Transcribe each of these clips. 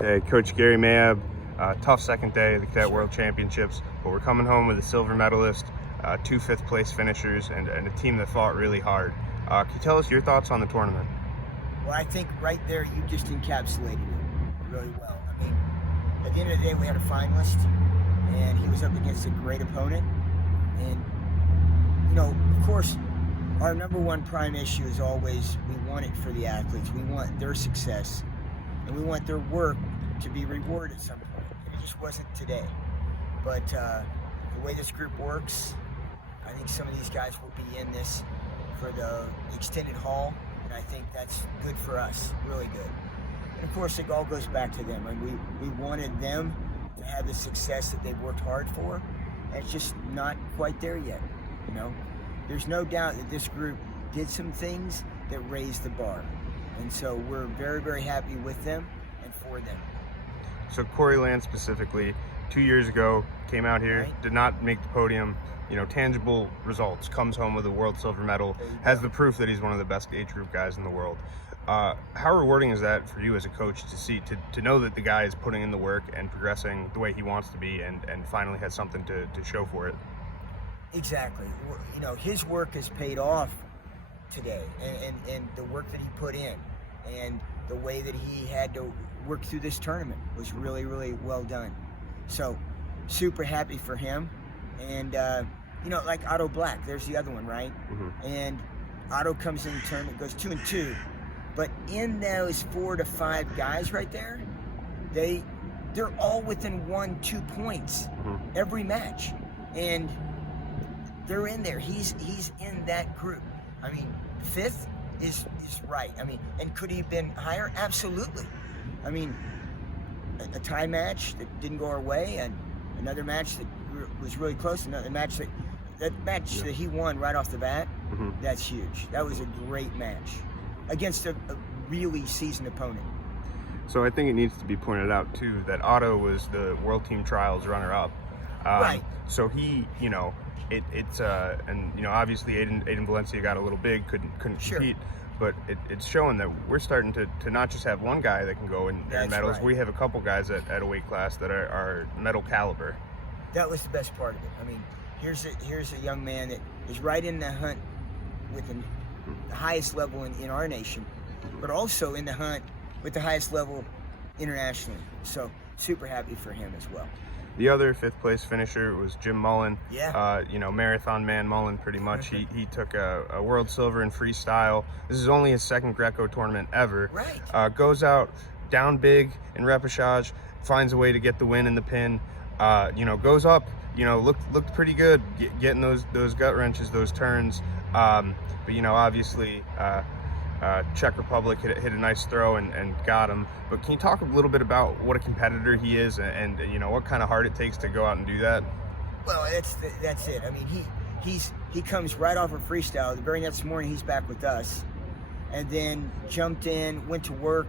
Okay, Coach Gary Mayabb, tough second day of the Cadet World Championships, but we're coming home with a silver medalist, two fifth-place finishers, and a team that fought really hard. Can you tell us your thoughts on the tournament? Well, I think right there you just encapsulated it really well. I mean, at the end of the day, we had a finalist, and he was up against a great opponent. And, you know, of course, our number one prime issue is always we want it for the athletes. We want their success, and we want their work to be rewarded at some point. And it just wasn't today. But the way this group works, I think some of these guys will be in this for the extended haul, and I think that's good for us, really good. And of course, it all goes back to them. And we wanted them to have the success that they've worked hard for, and it's just not quite there yet, you know? There's no doubt that this group did some things that raised the bar. And so we're very, very happy with them and for them. So Corey Land specifically, 2 years ago, came out here, Right. did not make the podium, you know, tangible results, comes home with a world silver medal, has the proof that he's one of the best age group guys in the world. How rewarding is that for you as a coach to see, to know that the guy is putting in the work and progressing the way he wants to be and finally has something to show for it? Exactly. You know, his work has paid off today, and the work that he put in and the way that he had to work through this tournament was really, really well done. So super happy for him. And you know, like Otto Black, there's the other one, right? Mm-hmm. And Otto comes in the tournament, goes 2-2, but in those 4 to 5 guys right there, they're all within 1-2 points every match, and they're in there. He's in that group. I mean, 5th is right. I mean, and could he have been higher? Absolutely. I mean, a tie match that didn't go our way, and another match that was really close. Another match that he won right off the bat. That's huge. That was a great match against a really seasoned opponent. So I think it needs to be pointed out too that Otto was the World Team Trials runner-up. Right. So he, you know, it's and you know, obviously Aiden Valencia got a little big, couldn't Sure. compete, but it's showing that we're starting to not just have one guy that can go in medals. Right. We have a couple guys at a weight class that are medal caliber. That was the best part of it. I mean, here's a young man that is right in the hunt with the highest level in our nation, but also in the hunt with the highest level internationally. So super happy for him as well. The other 5th place finisher was Jim Mullen. Yeah. You know, marathon man Mullen pretty much. He took a world silver in freestyle. This is only his 2nd Greco tournament ever. Right. Goes out down big in repechage, finds a way to get the win in the pin. You know, goes up, you know, looked pretty good getting those gut wrenches, those turns. But you know, obviously Czech Republic hit a nice throw and got him. But can you talk a little bit about what a competitor he is and you know, what kind of heart it takes to go out and do that? Well, that's it. I mean, he comes right off of freestyle. The very next morning he's back with us, and then jumped in, went to work,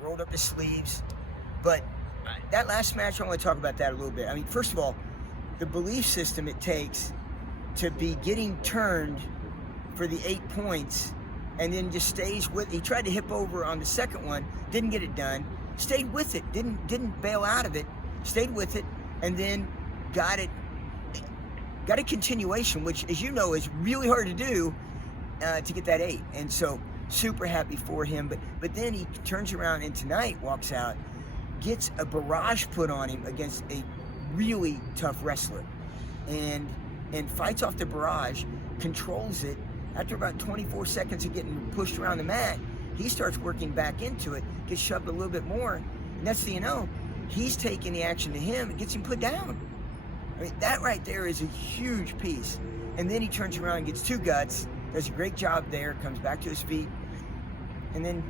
rolled up his sleeves. But that last match, I want to talk about that a little bit. I mean, first of all, the belief system it takes to be getting turned for the 8 points and then just stays with. He tried to hip over on the second one, didn't get it done, stayed with it, didn't bail out of it, stayed with it, and then got a continuation, which, as you know, is really hard to do to get that 8. And so super happy for him. But then he turns around and tonight walks out, gets a barrage put on him against a really tough wrestler, and fights off the barrage, controls it. After about 24 seconds of getting pushed around the mat, he starts working back into it, gets shoved a little bit more, and that's the, you know, he's taking the action to him and gets him put down. I mean, that right there is a huge piece. And then he turns around and gets 2 guts, does a great job there, comes back to his feet, and then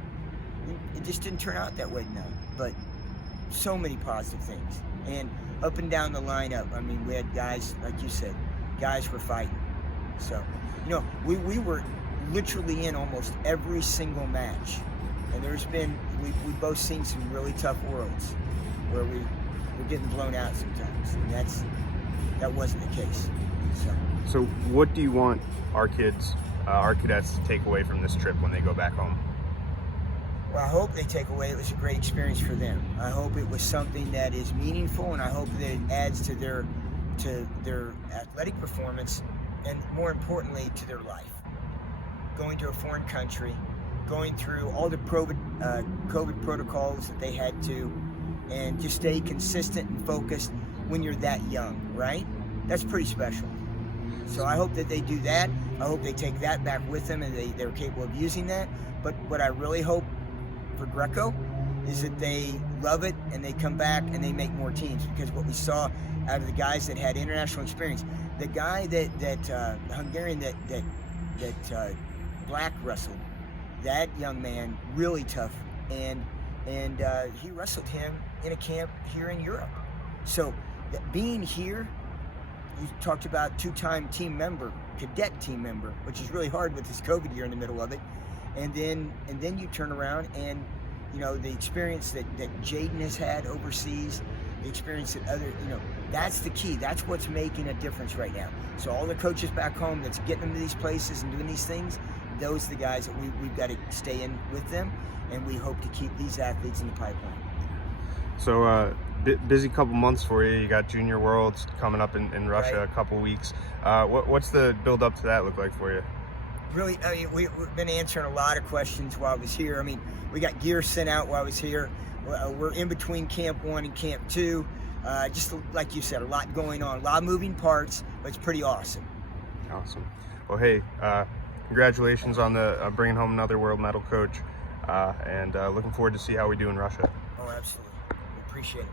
it just didn't turn out that way now. But so many positive things. And up and down the lineup, I mean, we had guys, like you said, guys were fighting. So, you know, we were literally in almost every single match. And we've both seen some really tough worlds where we're getting blown out sometimes. And that wasn't the case. So what do you want our kids, our cadets to take away from this trip when they go back home? Well, I hope they take away it was a great experience for them. I hope it was something that is meaningful, and I hope that it adds to their athletic performance, and more importantly, to their life. Going to a foreign country, going through all the COVID protocols that they had to, and just stay consistent and focused when you're that young, right? That's pretty special. So I hope that they do that. I hope they take that back with them, and they're capable of using that. But what I really hope for Greco is that they love it and they come back and they make more teams, because what we saw out of the guys that had international experience, the guy the Hungarian that Black wrestled, that young man, really tough, and he wrestled him in a camp here in Europe. So being here, you talked about two-time team member, cadet team member, which is really hard with this COVID year in the middle of it. And then you turn around and, you know, the experience that Jaden has had overseas, the experience that other, you know, that's the key. That's what's making a difference right now. So all the coaches back home that's getting them to these places and doing these things, those are the guys that we've got to stay in with them, and we hope to keep these athletes in the pipeline. So busy couple months for you. You got Junior Worlds coming up in Russia, right. A couple weeks. What's the build up to that look like for you? Really, I mean, we've been answering a lot of questions while I was here. I mean, we got gear sent out while I was here. We're in between Camp 1 and Camp 2. Just like you said, a lot going on, a lot of moving parts, but it's pretty awesome. Awesome. Well, hey, congratulations on the bringing home another world medal, Coach, and looking forward to see how we do in Russia. Oh, absolutely. We appreciate it.